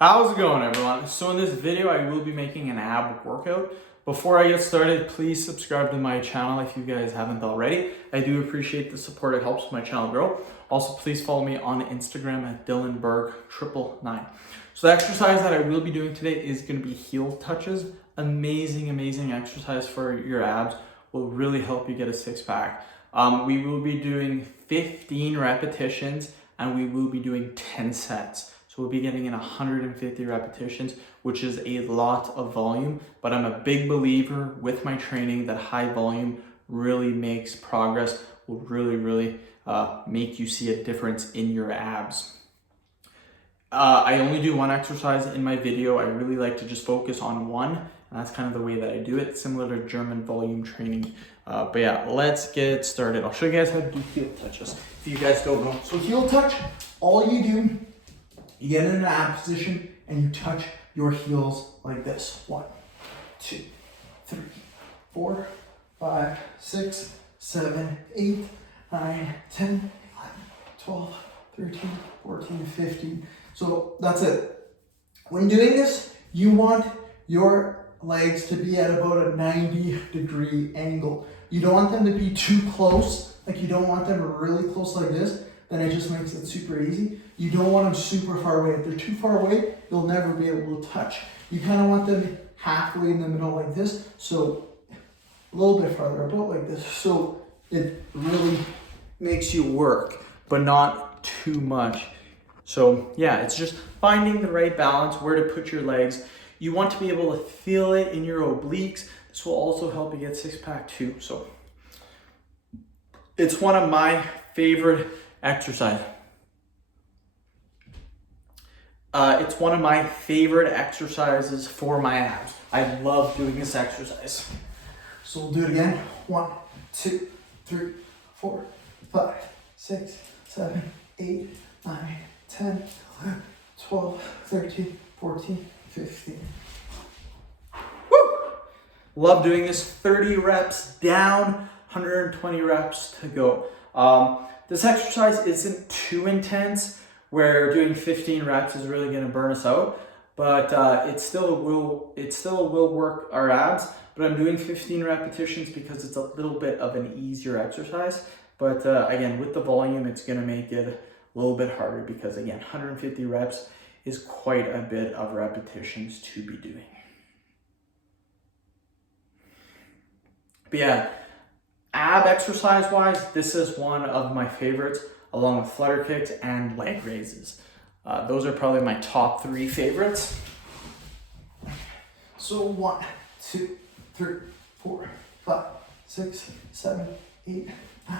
How's it going, everyone? So in this video, I will be making an ab workout. Before I get started, please subscribe to my channel if you guys haven't already. I do appreciate the support. It helps my channel grow. Also, please follow me on Instagram at DylanBerg999. So the exercise that I will be doing today is going to be heel touches. Amazing exercise for your abs. Will really help you get a six pack. We will be doing 15 repetitions and we will be doing 10 sets. So we'll be getting in 150 repetitions, which is a lot of volume, but I'm a big believer with my training that high volume really makes progress, will really make you see a difference in your abs. I only do one exercise in my video. I really like to just focus on one, and that's kind of the way that I do it, similar to German volume training. But yeah, let's get started. I'll show you guys how to do heel touches if you guys don't know. So heel touch, all you do, you get in an ab position and you touch your heels like this. 1, 2, 3, 4, 5, 6, 7, 8, 9, 10, 11, 12, 13, 14, 15. So that's it. When doing this, you want your legs to be at about a 90-degree angle. You don't want them to be too close, like you don't want them really close like this. Then it just makes it super easy. You don't want them super far away. If they're too far away, you'll never be able to touch. You kind of want them halfway in the middle like this. So a little bit farther, about like this. So it really makes you work, but not too much. So yeah, it's just finding the right balance, where to put your legs. You want to be able to feel it in your obliques. This will also help you get six pack too. So it's one of my favorite exercise. It's one of my favorite exercises for my abs. I love doing this exercise. So we'll do it again. 1, 2, 3, 4, 5, 6, 7, 8, 9, 10, 11, 12, 13, 14, 15. Woo! Love doing this. 30 reps down, 120 reps to go. This exercise isn't too intense, where doing 15 reps is really going to burn us out, but it still will work our abs. But I'm doing 15 repetitions because it's a little bit of an easier exercise. But again, with the volume, it's going to make it a little bit harder because again, 150 reps is quite a bit of repetitions to be doing. But yeah, ab exercise wise, this is one of my favorites, along with flutter kicks and leg raises. Those are probably my top 3 favorites. So 1, 2, 3, 4, 5, 6, 7, 8, 9,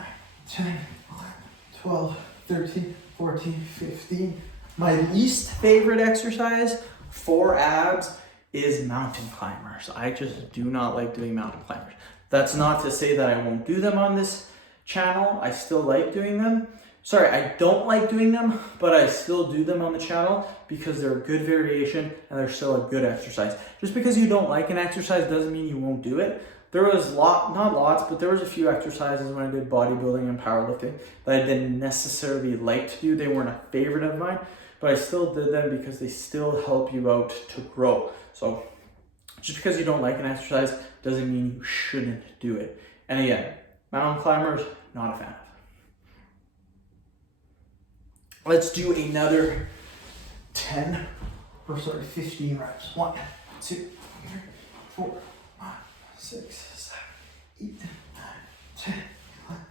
10, 11, 12, 13, 14, 15. My least favorite exercise for abs is mountain climbers. I just do not like doing mountain climbers. That's not to say that I won't do them on this channel. I still like doing them. Sorry, I don't like doing them, but I still do them on the channel because they're a good variation and they're still a good exercise. Just because you don't like an exercise doesn't mean you won't do it. There was not lots, but there was a few exercises when I did bodybuilding and powerlifting that I didn't necessarily like to do. They weren't a favorite of mine, but I still did them because they still help you out to grow. So just because you don't like an exercise doesn't mean you shouldn't do it. And again, mountain climbers, not a fan of. Let's do another 15 reps. 1, 2, 3, 4, 5, 6, 7, 8, 9, 10, 11,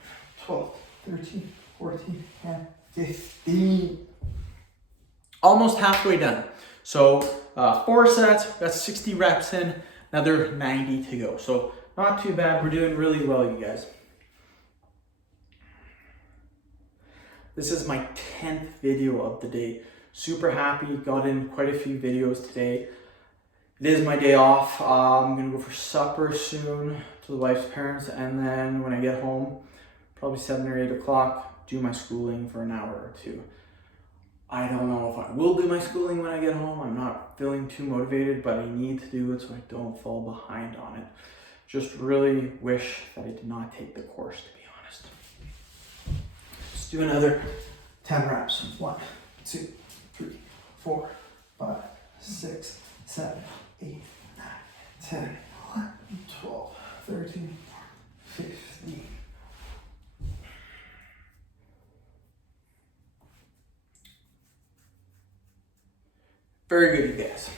12, 13, 14, and 15. Almost halfway done. So 4 sets, that's 60 reps in, another 90 to go. So not too bad, we're doing really well, you guys. This is my 10th video of the day. Super happy, got in quite a few videos today. It is my day off. I'm gonna go for supper soon to the wife's parents, and then when I get home, probably 7 or 8 o'clock, do my schooling for an hour or 2. I don't know if I will do my schooling when I get home. I'm not feeling too motivated, but I need to do it so I don't fall behind on it. Just really wish that I did not take the course, to be honest. Let's do another 10 reps. 1, 2, 3, 4, 5, 6, 7, 8, 9, 10, 11, 12, 13, 15. Very good, you guys.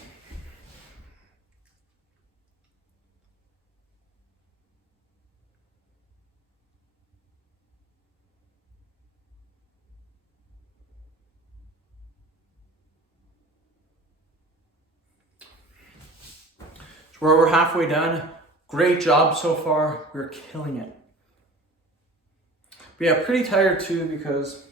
So we're halfway done. Great job so far. We're killing it. But yeah, pretty tired too because,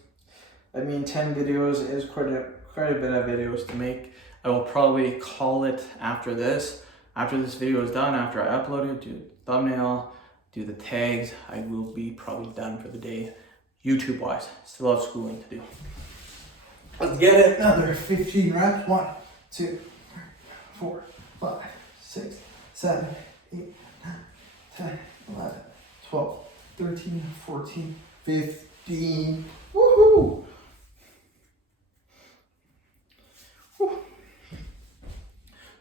I mean, 10 videos is quite a bit of videos to make. I will probably call it after this. After this video is done, after I upload it, do the thumbnail, do the tags, I will be probably done for the day, YouTube-wise. Still have schooling to do. Let's get it. Another 15 reps. 1, 2, 3, 4, 5, 6, 7, 8, 9, 10, 11, 12, 13, 14, 15. Woohoo!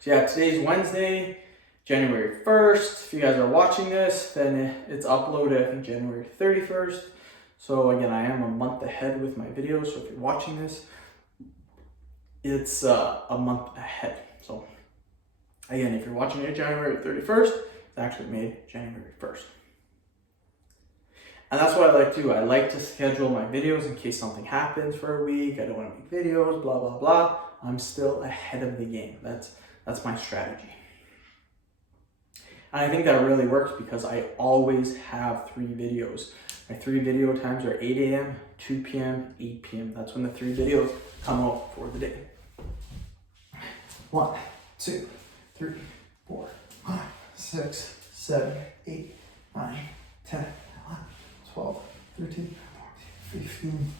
So yeah, today's Wednesday, January 1st. If you guys are watching this, then it's uploaded, I think, January 31st. So again, I am a month ahead with my videos. So if you're watching this, it's a month ahead. So again, if you're watching it January 31st, it's actually made January 1st. And that's what I like to do. I like to schedule my videos in case something happens for a week. I don't want to make videos, blah, blah, blah. I'm still ahead of the game. That's my strategy. And I think that really works because I always have 3 videos. My 3 video times are 8 a.m., 2 p.m., 8 p.m. That's when the 3 videos come out for the day. 1, 2, 3, 4, 5, 6, 7, 8, 9, 10, 11, 12, 13, 14, 15.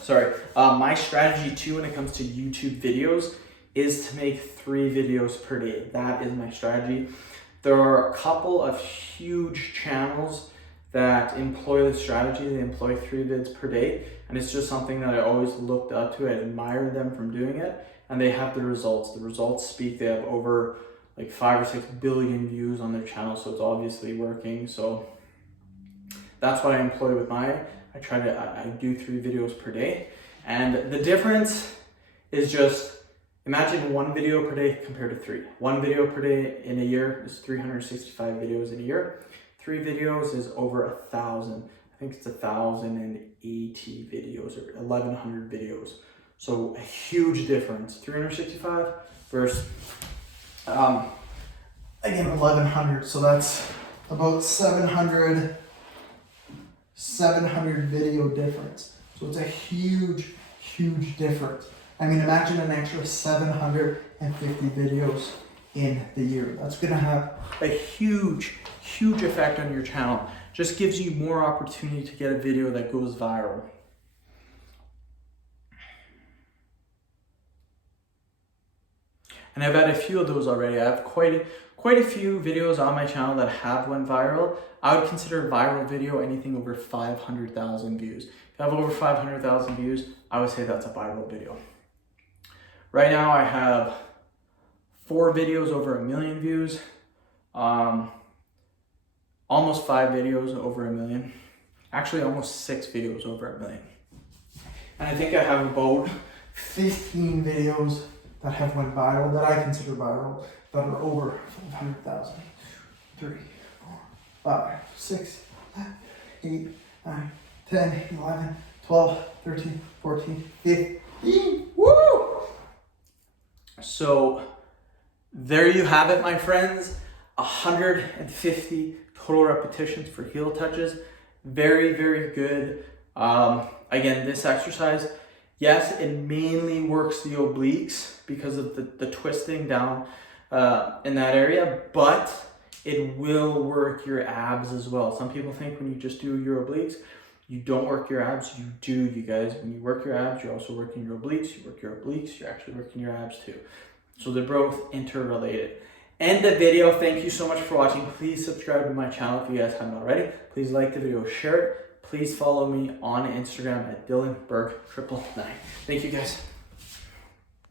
Sorry. My strategy too when it comes to YouTube videos is to make 3 videos per day. That is my strategy. There are a couple of huge channels that employ the strategy. They employ 3 vids per day. And it's just something that I always looked up to. I admire them from doing it. And they have the results. The results speak. They have over like 5 or 6 billion views on their channel. So it's obviously working. So that's what I employ with mine. I do 3 videos per day. And the difference is just, imagine 1 video per day compared to 3. 1 video per day in a year is 365 videos in a year. 3 videos is over 1,000. I think it's 1,080 videos or 1,100 videos. So a huge difference. 365 versus, again, 1,100. So that's about 700 video difference. So it's a huge difference. I mean, imagine an extra 750 videos in the year. That's gonna have a huge effect on your channel. Just gives you more opportunity to get a video that goes viral. And I've had a few of those already. I have quite a few videos on my channel that have went viral. I would consider viral video anything over 500,000 views. If you have over 500,000 views, I would say that's a viral video. Right now I have 4 videos over 1 million views. Almost 5 videos over 1 million. Actually almost 6 videos over 1 million. And I think I have about 15 videos that have went viral, that I consider viral, that are over 500,000. 3, 4, 5, 6, 7, 8, 9, 10, 11, 12, 13, 14, 15. Woo! So there you have it, my friends. 150 total repetitions for heel touches. Very good. Again, this exercise, yes, it mainly works the obliques because of the twisting down in that area, but it will work your abs as well. Some people think when you just do your obliques, you don't work your abs. You do, you guys. When you work your abs, you're also working your obliques. You work your obliques, you're actually working your abs too. So they're both interrelated. End the video. Thank you so much for watching. Please subscribe to my channel if you guys haven't already. Please like the video, share it. Please follow me on Instagram at DylanBerg999. Thank you guys.